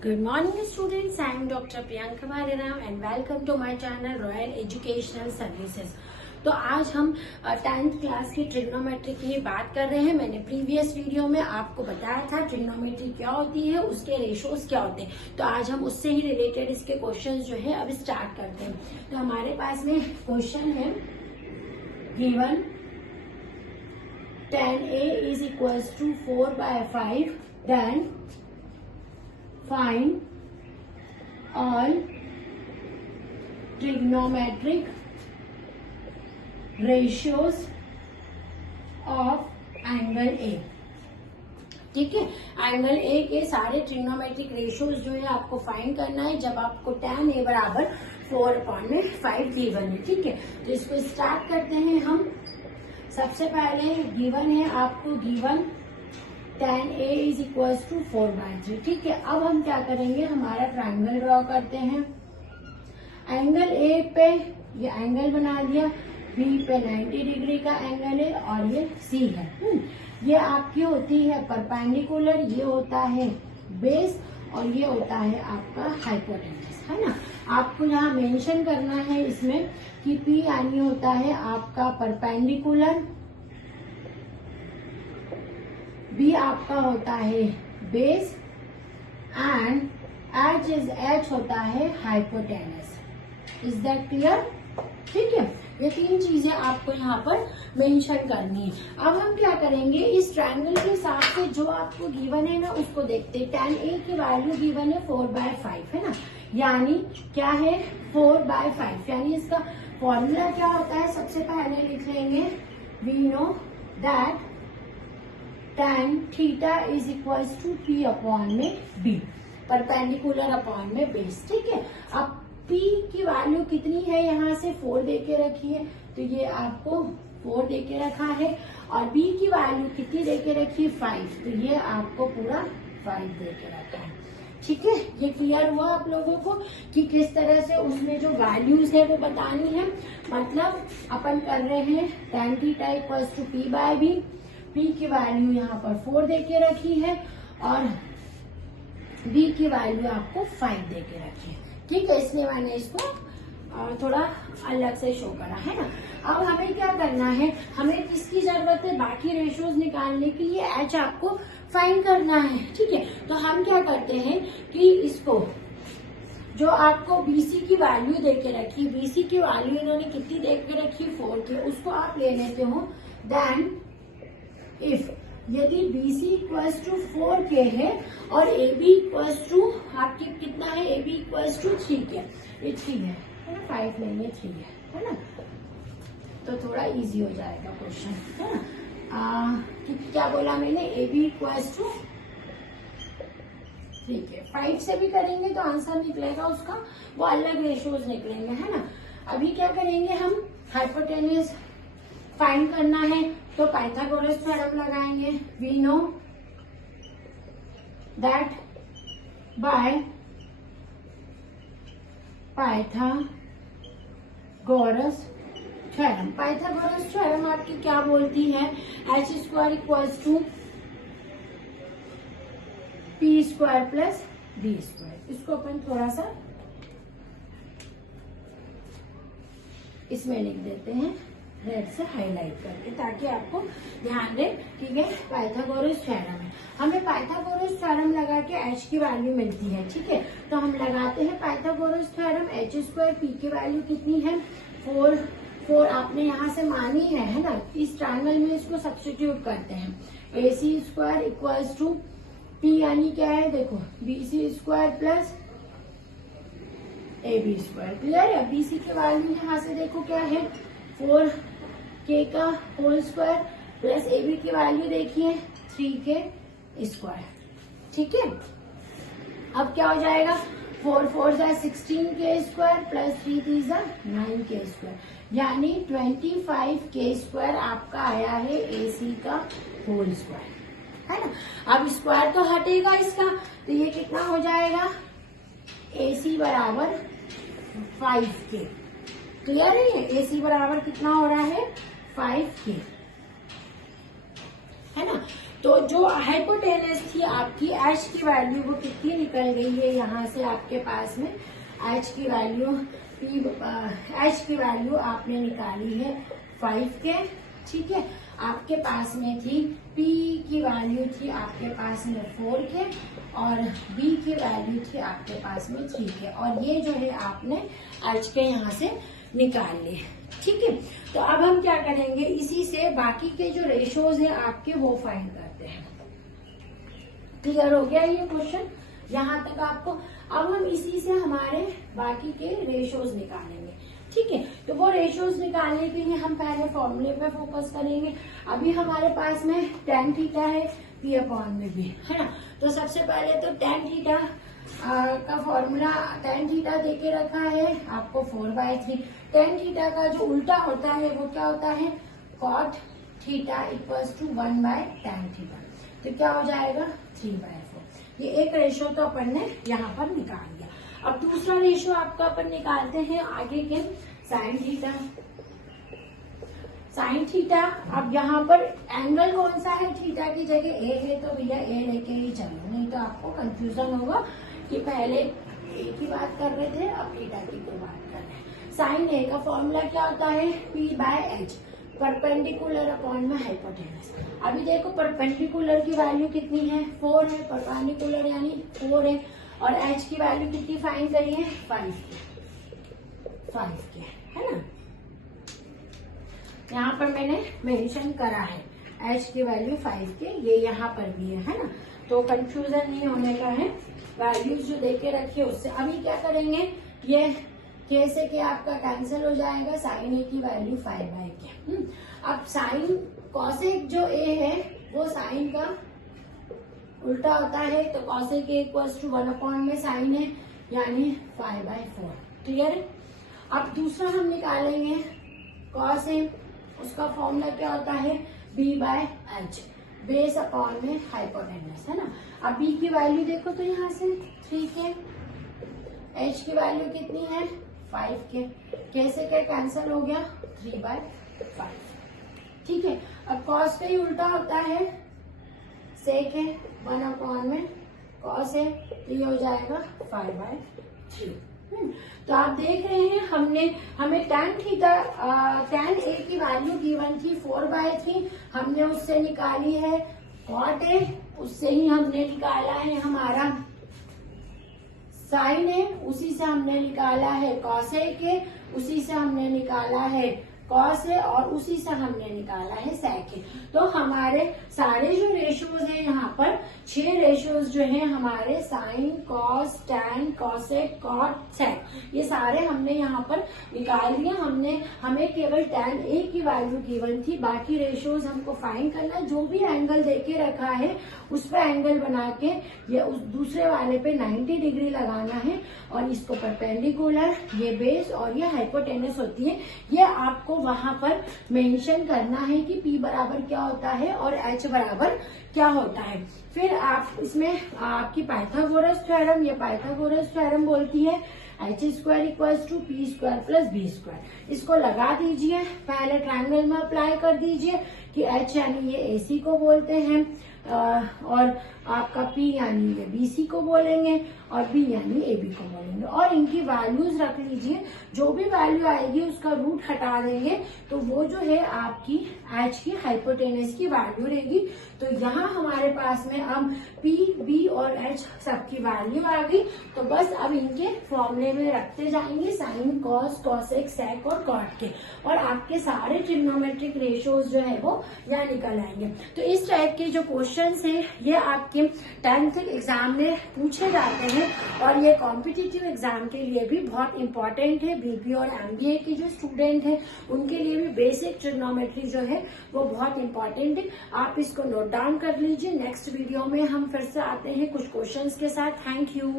Good morning students, I am Dr. Priyanka Bhareram and welcome to my channel Royal Educational Services। तो आज हम 10th class की trigonometry की बात कर रहे हैं। मैंने प्रीवियस वीडियो में आपको बताया था ट्रिग्नोमेट्री क्या होती है, उसके रेशोज क्या होते हैं। तो आज हम उससे ही रिलेटेड इसके क्वेश्चंस जो है अब स्टार्ट करते हैं। तो हमारे पास में क्वेश्चन है given tan A is equals to 4/5, then find all trigonometric ratios of angle A। ठीक है, एंगल ए के सारे ट्रिग्नोमेट्रिक रेशियोज जो है आपको फाइंड करना है जब आपको tan A बराबर 4/5 गिवन है। ठीक है, तो इसको स्टार्ट करते हैं हम। सबसे पहले गिवन है आपको given tan A is equal to 4/3। ठीक है, अब हम क्या करेंगे, हमारा ट्रायंगल ड्रॉ करते हैं। एंगल A पे ये एंगल बना दिया, B पे 90 डिग्री का एंगल है और ये C है। ये आपकी होती है परपेंडिकुलर, ये होता है बेस और ये होता है आपका हाइपोटेनस, है ना। आपको यहाँ मेंशन करना है इसमें कि P यानी होता है आपका परपेंडिकुलर, B आपका होता है बेस एंड H होता है हाइपोटेनस। Is that clear? ठीक है, ये तीन चीजें आपको यहाँ पर मेंशन करनी है। अब हम क्या करेंगे, इस ट्रायंगल के हिसाब से जो आपको गिवन है ना उसको देखते हैं। tan A की वैल्यू गिवन है 4/5, है ना, यानी क्या है 4/5, यानी इसका फॉर्मूला क्या होता है, सबसे पहले लिख लेंगे we know that tan theta is equal to P upon में B, परपेंडिकुलर अपॉन में बेस। ठीक है, अब P की वैल्यू कितनी है, यहाँ से 4 दे के रखी है, तो ये आपको 4 दे के रखा है, और B की वैल्यू कितनी दे के रखी है 5, तो ये आपको पूरा 5 दे के रखा है। ठीक है, ये क्लियर हुआ आप लोगों को कि किस तरह से उसमें जो वैल्यूज है वो बतानी है। मतलब अपन कर रहे हैं tan theta equal to P/B, P की वैल्यू यहाँ पर 4 दे के रखी है और B की वैल्यू आपको 5 दे के रखी है। ठीक है, इसलिए मैंने इसको थोड़ा अलग से शो करा, है ना। अब हमें क्या करना है, हमें किसकी जरूरत है, बाकी रेशियोज निकालने के लिए H आपको फाइंड करना है। ठीक है, तो हम क्या करते हैं कि इसको जो आपको BC की वैल्यू दे के रखी, BC की वैल्यू इन्होंने कितनी दे के रखी 4 की, उसको आप ले लेते हो। देन इफ यदि BC इक्वल्स टू 4K है और AB इक्वल्स टू आपके कितना है, AB इक्वल्स टू 3K, ये 3 है ना, 5 लेंगे 3 है ना, तो थोड़ा इजी हो जाएगा क्वेश्चन, है ना। क्या बोला मैंने, AB इक्वल्स टू 3K, 5 से भी करेंगे तो आंसर निकलेगा उसका, वो अलग रेशियोज निकलेंगे, है ना। अभी क्या करेंगे, हम हाइपोटेन्यूज फाइंड करना है, तो पाइथागोरस थ्योरम लगाएंगे। We know that by Pythagoras theorem, Pythagoras theorem आपकी क्या बोलती है, h² equals to P² plus B²। इसको अपन थोड़ा सा इसमें लिख देते हैं रेड से हाईलाइट करके, ताकि आपको ध्यान रहे कि ये पाइथागोरस थ्योरम है। हमें पाइथागोरस थ्योरम लगा के H की वैल्यू मिलती है। ठीक है, तो हम लगाते हैं पाइथागोरस थ्योरम। h² P की वैल्यू कितनी है 4 आपने यहाँ से मानी है ना। इस ट्रायंगल में इसको सब्स्टिट्यूट करते हैं। AC² इक्वल्स टू P यानी क्या है, देखो BC² प्लस AB²। क्लियर है, BC की वैल्यू यहाँ से देखो क्या है 4K का होल स्क्वायर प्लस AB की वैल्यू देखिए 3K²। ठीक है, अब क्या हो जाएगा, 4 4 16K² प्लस 3 3 9K², यानी 25K² आपका आया है AC का होल स्क्वायर, है ना। अब स्क्वायर तो हटेगा इसका, तो ये कितना हो जाएगा, AC बराबर 5K। क्लियर है, AC बराबर कितना हो रहा है 5K, है ना। तो जो हाइपोटेनस थी आपकी, एच की वैल्यू वो कितनी निकल गई है यहाँ से आपके पास में, एच की वैल्यू एच की वैल्यू आपने निकाली है 5 के, ठीक है। आपके पास में थी पी की वैल्यू थी आपके पास में 4 के, और बी की वैल्यू थी आपके पास में 3 के, और ये जो है आपने एच के यहाँ से निकाल लिए, ठीक है। तो अब हम क्या करेंगे, इसी से बाकी के जो रेशोज हैं आपके वो फाइंड करते हैं। क्लियर हो गया ये क्वेश्चन यहाँ तक आपको। अब हम इसी से हमारे बाकी के रेशोज निकालेंगे, ठीक है। तो वो रेशोज निकालने के लिए हम पहले फॉर्मूले पे फोकस करेंगे। अभी हमारे पास में tan थीटा है पी अपॉन में बी, है ना। तो सबसे पहले तो tan थीटा का फॉर्मूला, tan थीटा देके रखा है आपको 4/3। tan थीटा का जो उल्टा होता है वो क्या होता है, cot theta equals to 1/tan theta. तो क्या हो जाएगा 3/4। ये एक रेशो तो अपन ने यहाँ पर निकाल दिया। अब दूसरा रेशो आपका अपन निकालते हैं आगे के, साइन थीटा। साइन थीटा, अब यहाँ पर एंगल कौन सा है, थीटा की जगह ए है तो भैया ए लेके ही चलो, नहीं तो आपको कंफ्यूजन होगा कि पहले ए की बात कर रहे थे अब थीटा की कोई बात कर रहे हैं। साइन ए का फॉर्मूला क्या होता है, P/H, परपेंडिकुलर अपॉन में हाइपोटेनस। अभी देखो परपेंडिकुलर की वैल्यू कितनी है, 4 है, परपेंडिकुलर यानी 4 है, और एच की वैल्यू कितनी फाइंड करी है, 5 के, है ना। यहाँ पर मैंने मेंशन करा है एच की वैल्यू 5 के, ये यहाँ पर भी है ना। तो कंफ्यूजन नहीं होने का है, वैल्यूज जो देके रखिए उससे। अभी क्या करेंगे, ये कैसे के आपका कैंसिल हो जाएगा, साइन ए की वैल्यू 5/k। अब साइन कॉसेक जो ए है वो साइन का उल्टा होता है, तो कॉसेक ए इक्वल्स टू 1 में साइन है यानी 5/4। क्लियर है। अब दूसरा हम निकालेंगे कॉस ए, उसका फॉर्मूला क्या होता है, B/H, बेस अपॉन में हाइपोटेनस, है ना। अब B की वैल्यू देखो तो यहाँ से 3 के, H की वैल्यू कितनी है 5 के, कैसे क्या कैंसिल हो गया 3/5, ठीक है। अब कॉस का ही उल्टा होता है, सेक है 1 में कॉस है, तो ये हो जाएगा 5/3। तो आप देख रहे हैं हमें tan थीटा, tan ए की वैल्यू गिवन थी 4/3, हमने उससे निकाली है cot ए, उससे ही हमने निकाला है हमारा साइन ए, उसी से हमने निकाला है कॉसेक ए, उसी से हमने निकाला है कॉस है, और उसी से हमने निकाला है सेक है। तो हमारे सारे जो रेशोज हैं यहाँ पर 6 रेशोज जो हैं हमारे, sine, cos, tan, cosec, cot, sec, ये सारे हमने यहाँ पर निकाल दिए। हमें केवल टैन ए की वैल्यू गिवन थी, बाकी रेशोज हमको फाइंड करना, जो भी एंगल देके रखा है उस पर एंगल बना के ये उस दूसरे वाले पे 90 डिग्री लगाना है, और इसको परपेंडिकुलर, ये बेस और ये हाइपोटेनस होती है, ये आपको वहां पर मेंशन करना है कि P बराबर क्या होता है और H बराबर क्या होता है। फिर आप इसमें आपकी पाइथागोरस थ्योरम, ये पाइथागोरस थ्योरम बोलती है h² equals to p² plus b², इसको लगा दीजिए, पहले ट्रायंगल में अप्लाई कर दीजिए कि h यानी ये AC को बोलते हैं, और आपका P यानी ये BC को बोलेंगे, और B यानी AB को बोलेंगे, और इनकी वैल्यूज रख लीजिए। जो भी वैल्यू आएगी उसका रूट हटा देंगे, तो वो जो है आपकी H की हाइपोटेनस की वैल्यू रहेगी। तो यहाँ हमारे पास में अब P, B और H सबकी वैल्यू आ गई। तो बस अब इनके फॉर्मूले में रखते जाएंगे, साइन, कॉस, कॉसेक, सेक और कॉट के, और आपके सारे ट्रिग्नोमेट्रिक रेशियोज जो है वो यहाँ निकल आएंगे। तो इस टाइप के जो क्वेश्चंस हैं ये आपके 10th एग्जाम में पूछे जाते हैं, और ये कॉम्पिटिटिव एग्जाम के लिए भी बहुत इंपॉर्टेंट है। बीबी और एमबीए के जो स्टूडेंट हैं उनके लिए भी बेसिक ट्रिग्नोमेट्री जो है वो बहुत इंपॉर्टेंट है। आप इसको नोट डाउन कर लीजिए। नेक्स्ट वीडियो में हम फिर से आते हैं कुछ क्वेश्चंस के साथ। Thank you.